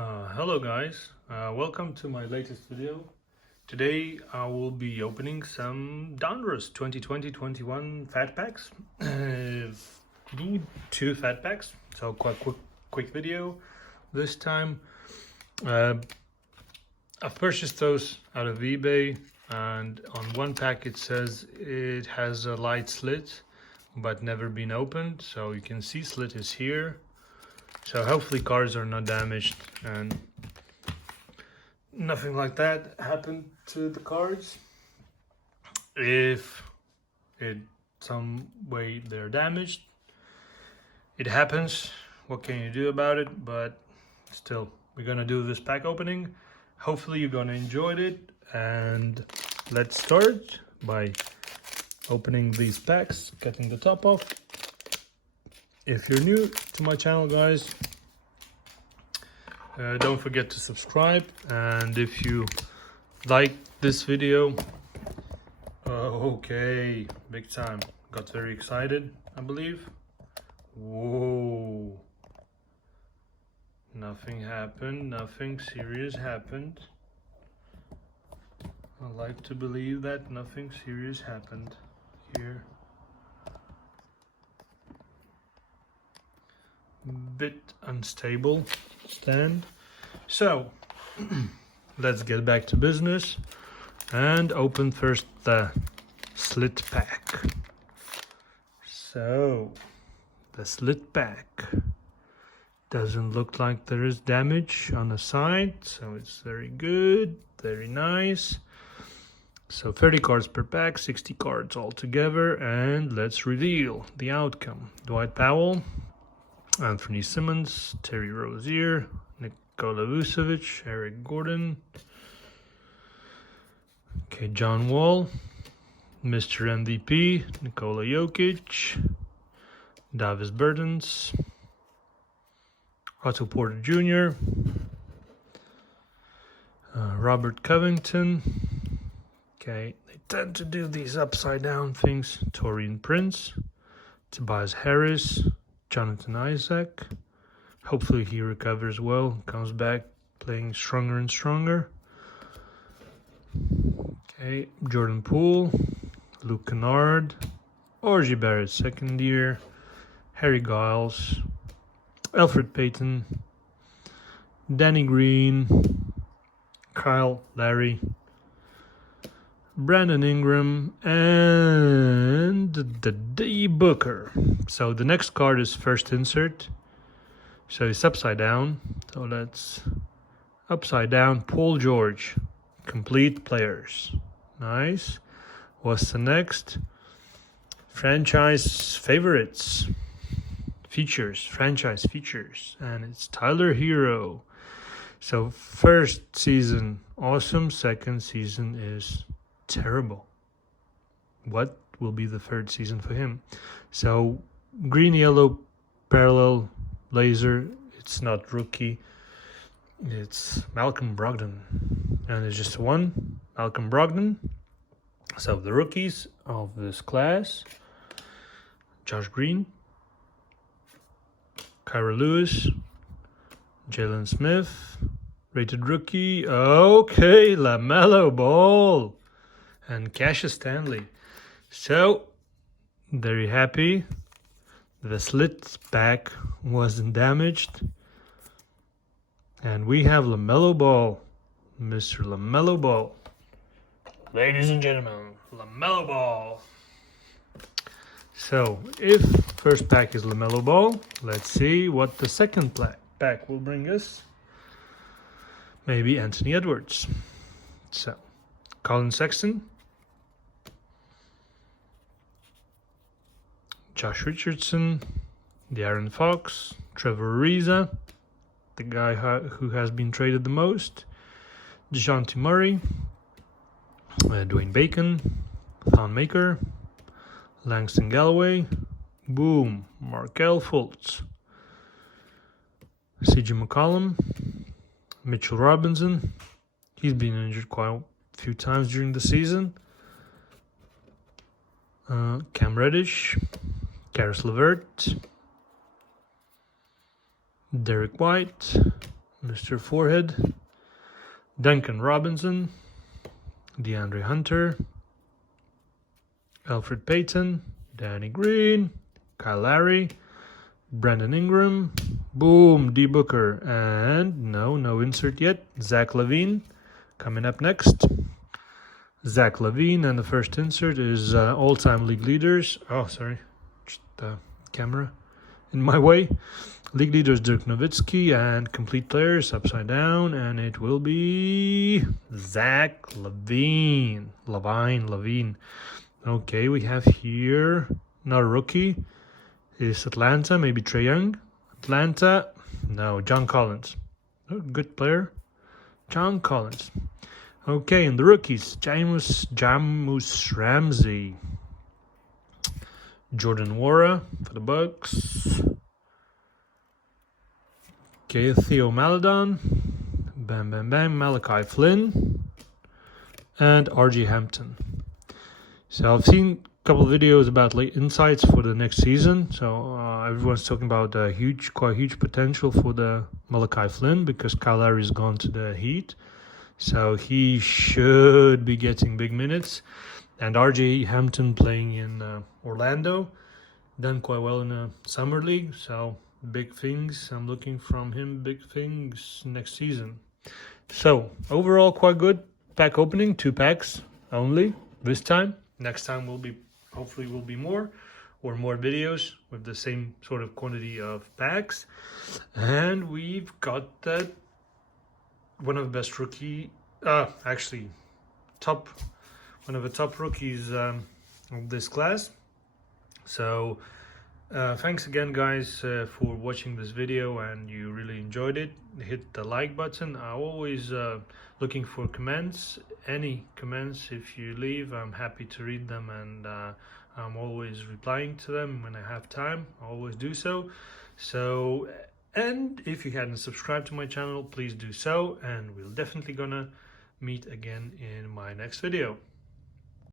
Hello guys, welcome to my latest video. Today I will be opening some Donruss 2020-21 fat packs. Two fat packs, so quite quick video this time. I've purchased those out of eBay, and on one pack it says it has a light slit but never been opened, so you can see slit is here. So hopefully cards are not damaged and nothing like that happened to the cards. If in some way they're damaged, it happens. What can you do about it? But still, we're gonna do this pack opening. Hopefully you're gonna enjoy it, and let's start by opening these packs, cutting the top off. If you're new to my channel, guys, don't forget to subscribe, and if you like this video, okay, big time, got very excited, I believe. Whoa, nothing happened, nothing serious happened. I like to believe that nothing serious happened here. Bit unstable stand. So let's get back to business and open first the slit pack. So the slit pack doesn't look like there is damage on the side, so it's very good, very nice. So 30 cards per pack, 60 cards altogether, and let's reveal the outcome. Dwight Powell, Anthony Simmons, Terry Rozier, Nikola Vucevic, Eric Gordon, okay, John Wall, Mr. MVP, Nikola Jokic, Davis Bertans, Otto Porter Jr., Robert Covington, okay, they tend to do these upside down things, Taurean Prince, Tobias Harris, Jonathan Isaac. Hopefully he recovers well, comes back playing stronger and stronger. Okay, Jordan Poole, Luke Kennard, R.J. Barrett second year, Harry Giles, Elfrid Payton, Danny Green, Kyle Lowry, Brandon Ingram, and the D Booker. So the next card is first insert. So it's upside down. So that's upside down. Paul George, complete players. Nice. What's the next? Franchise favorites. Features. Franchise features. And it's Tyler Hero. So first season, awesome. Second season is terrible. What will be the third season for him? So green yellow parallel laser, it's not rookie, it's Malcolm Brogdon, and it's just one Malcolm Brogdon. So the rookies of this class: Josh Green, Kyra Lewis, Jalen Smith, rated rookie, okay, LaMelo Ball, and Cassius Stanley. So very happy the slit pack wasn't damaged, and we have LaMelo Ball, Mr. LaMelo Ball, ladies and gentlemen, LaMelo Ball. So if first pack is LaMelo Ball, let's see what the second pack will bring us. Maybe Anthony Edwards. So Colin Sexton, Josh Richardson, De'Aaron Fox, Trevor Ariza, the guy who has been traded the most, DeJounte Murray, Dwayne Bacon, Thon Maker, Langston Galloway, boom, Markelle Fultz, CJ McCollum, Mitchell Robinson, he's been injured quite a few times during the season, Cam Reddish, Karis LeVert, Derek White, Mr. Forehead, Duncan Robinson, DeAndre Hunter, Alfred Payton, Danny Green, Kyle Lowry, Brandon Ingram, boom, D Booker, and no insert yet, Zach LaVine coming up next. Zach LaVine, and the first insert is all-time league leaders. Oh, sorry, just the camera in my way. League leaders Dirk Nowitzki, and complete players upside down, and it will be Zach LaVine. Levine. Okay, we have here another rookie. Is Atlanta, maybe Trae Young? Atlanta, no, John Collins. Oh, good player, John Collins. Okay, and the rookies, Jamus Ramsey, Jordan Nwora for the Bucks. Okay, Theo Maledon, bam, Malachi Flynn, and RG Hampton. So I've seen a couple of videos about late insights for the next season. So everyone's talking about quite huge potential for the Malachi Flynn because Kyle Lowry's gone to the Heat. So he should be getting big minutes. And RJ Hampton playing in Orlando, done quite well in a summer league. So big things. I'm looking from him big things next season. So overall quite good. Pack opening, 2 packs only this time. Next time hopefully will be more videos with the same sort of quantity of packs. And we've got that one of the best rookie, actually one of the top rookies of this class. So thanks again guys for watching this video, and you really enjoyed it. Hit the like button. I'm always looking for comments. Any comments if you leave, I'm happy to read them, and I'm always replying to them when I have time. I always do so. And if you hadn't subscribed to my channel, please do so, and we're definitely gonna meet again in my next video.